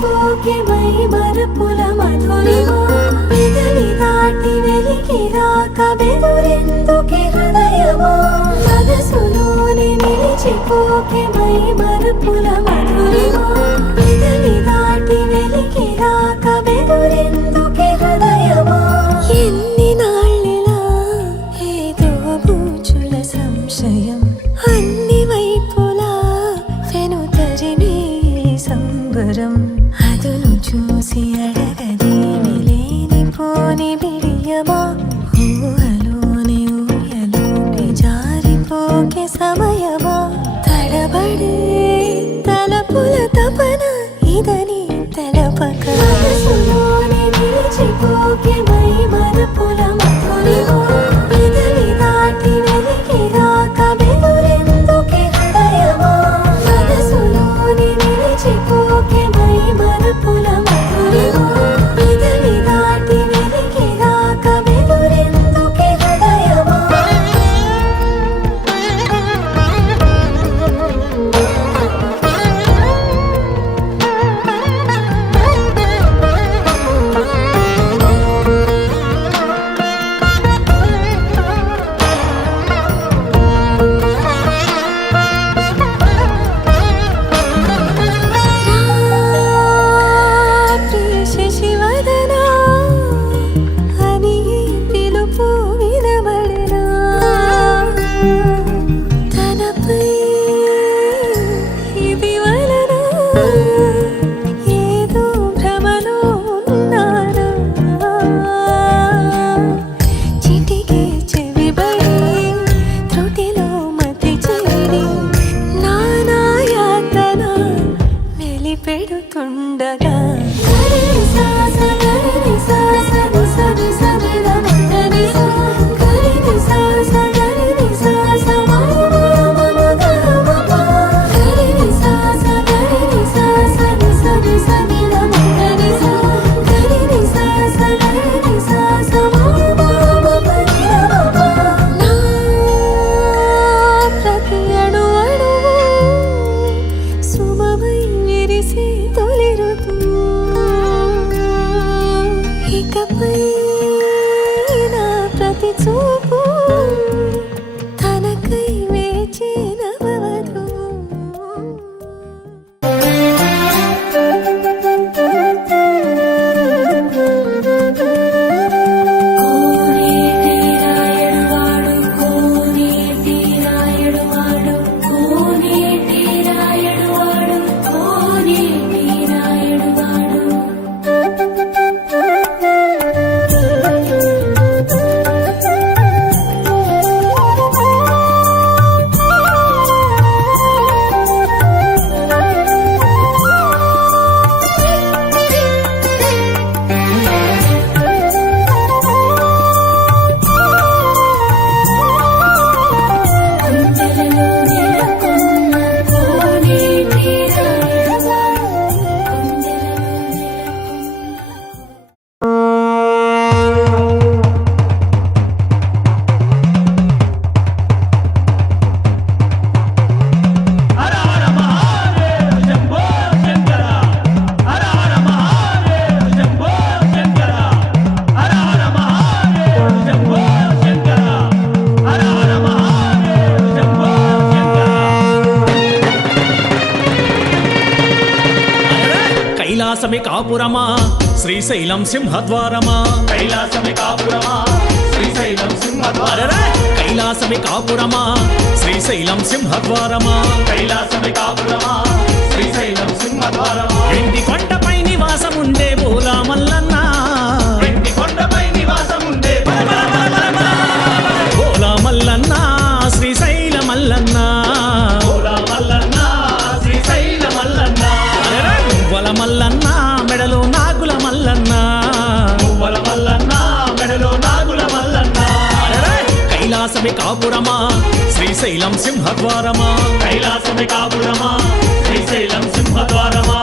నిలిచిపోకే my మరపుల Madhurima పెదవి దాటి వెలికి రాక బెదురెందుకే హృదయమా మనసులోనే నిలిచిపోకే మై మరపుల మధురిమా పెదవి దాటి వెలికి రాక బెదురెందుకే హృదయమా ఎన్ని నాళ్ళిలా ఏదో బూచుల సంశయం అన్ని వైపులా వెనుతరినే సంబరం అదును చూసి అడగదేమి లేనిపోని బిడియమా ఊహలోని ఊయలోని జారిపోకే సమయమా తడబడే తలపుల తపన ఇదని తెలపక మనసులోని నిలిచిపోకే మై మరపుల మధురిమా పెదవి దాటి వెలికి రాక బెదురెందుకే హృదయమా మనసులోని నిలిచిపోకే మై మరపుల మధురిమా పెదవి దాటి వెలికి రాక బెదురెందుకే హృదయమా పెడుతుండగా ప్రతి చూపు తనకై వేచి నవవధు కైలాసమే కాపురమా శ్రీశైలం సింహద్వారమా కైలాసమే కాపురమా శ్రీశైలం సింహద్వారమా కైలాసమే కాపురమా శ్రీశైలం సింహద్వారమా కైలాసమే కాపురమా శ్రీశైలం సింహద్వారమా వెండి కొండపై నివాసముండే బోలా మల్లన్న వెండి కొండపై నివాసముండే బోలా మల్లన్న శ్రీశైల మల్లన్న బోలా మల్లన్న శ్రీశైల మల్లన్న మువ్వల మల్లన్న మెడలో నాగుల మల్లన్న మువ్వల మల్లన్న మెడలో నాగుల మల్లన్న కైలాసమే కాపురమా శ్రీశైలం సింహద్వారమా కైలాసమే కాపురమా శ్రీశైలం సింహద్వారమా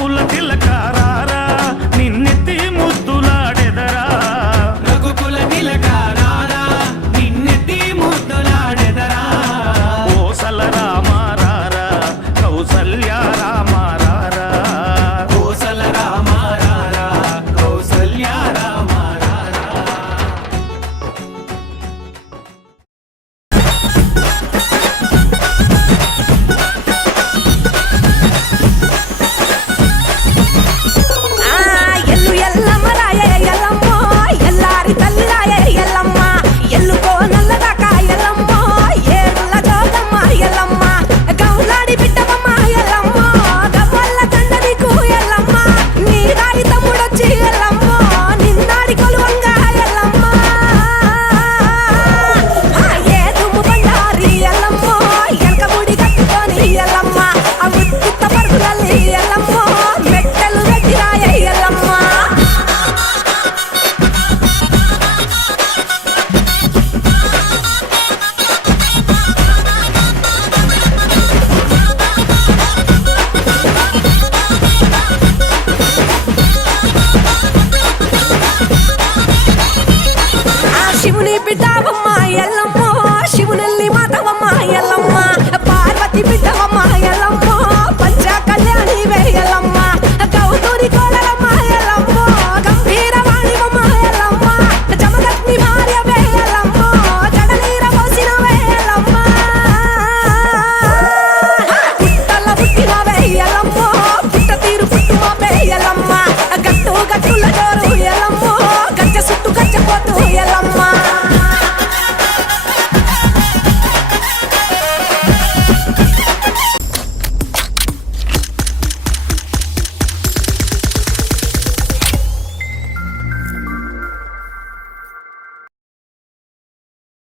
వలపుల తిలక